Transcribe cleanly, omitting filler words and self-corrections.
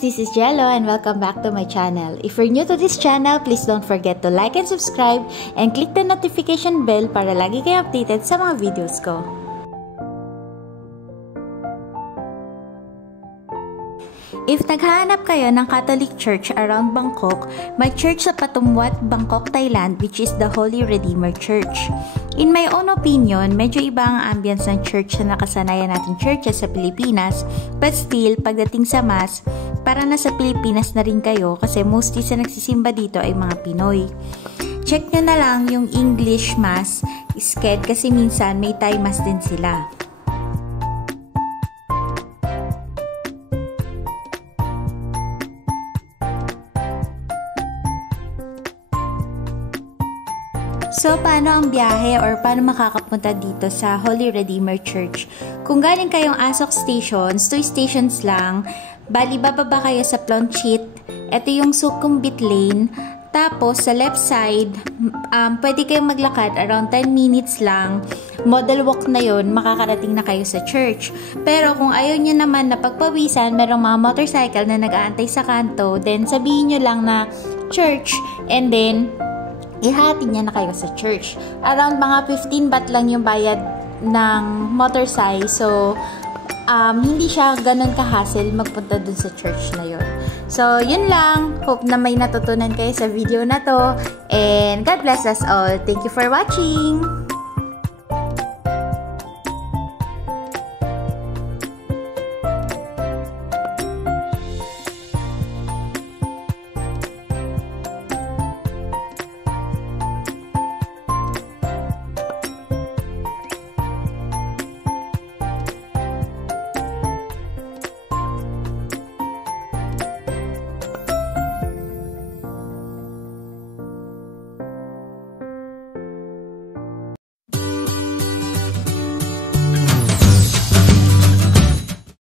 this is Jello and welcome back to my channel. If you're new to this channel, please don't forget to like and subscribe and click the notification bell para lagi kayo updated sa mga videos ko. If naghahanap kayo ng Catholic Church around Bangkok, may church sa Patumwat, Bangkok, Thailand, which is the Holy Redeemer Church. In my own opinion, medyo iba ang ambience ng church na nakasanayan nating churches sa Pilipinas, but still, pagdating sa Mass, para nasa Pilipinas na rin kayo kasi mostly sa nagsisimba dito ay mga Pinoy. Check nyo na lang yung English Mass, sked kasi minsan may Thai Mass din sila. So, paano ang biyahe or paano makakapunta dito sa Holy Redeemer Church? Kung galing kayong Asok Stations, 2 stations lang, bali bababa kayo sa Plonchit, ito yung Sukhumvit Lane, tapos sa left side, pwede kayong maglakad around 10 minutes lang, model walk na yon, makakarating na kayo sa church. Pero kung ayaw nyo naman na pagpawisan, merong mga motorcycle na nag-aantay sa kanto, then sabihin nyo lang na church, and then ihati niya na kayo sa church. Around mga 15 baht lang yung bayad ng motorcycle. So, hindi siya ganun ka-hassle magpunta dun sa church na yun. So, yun lang. Hope na may natutunan kayo sa video na to. And God bless us all. Thank you for watching!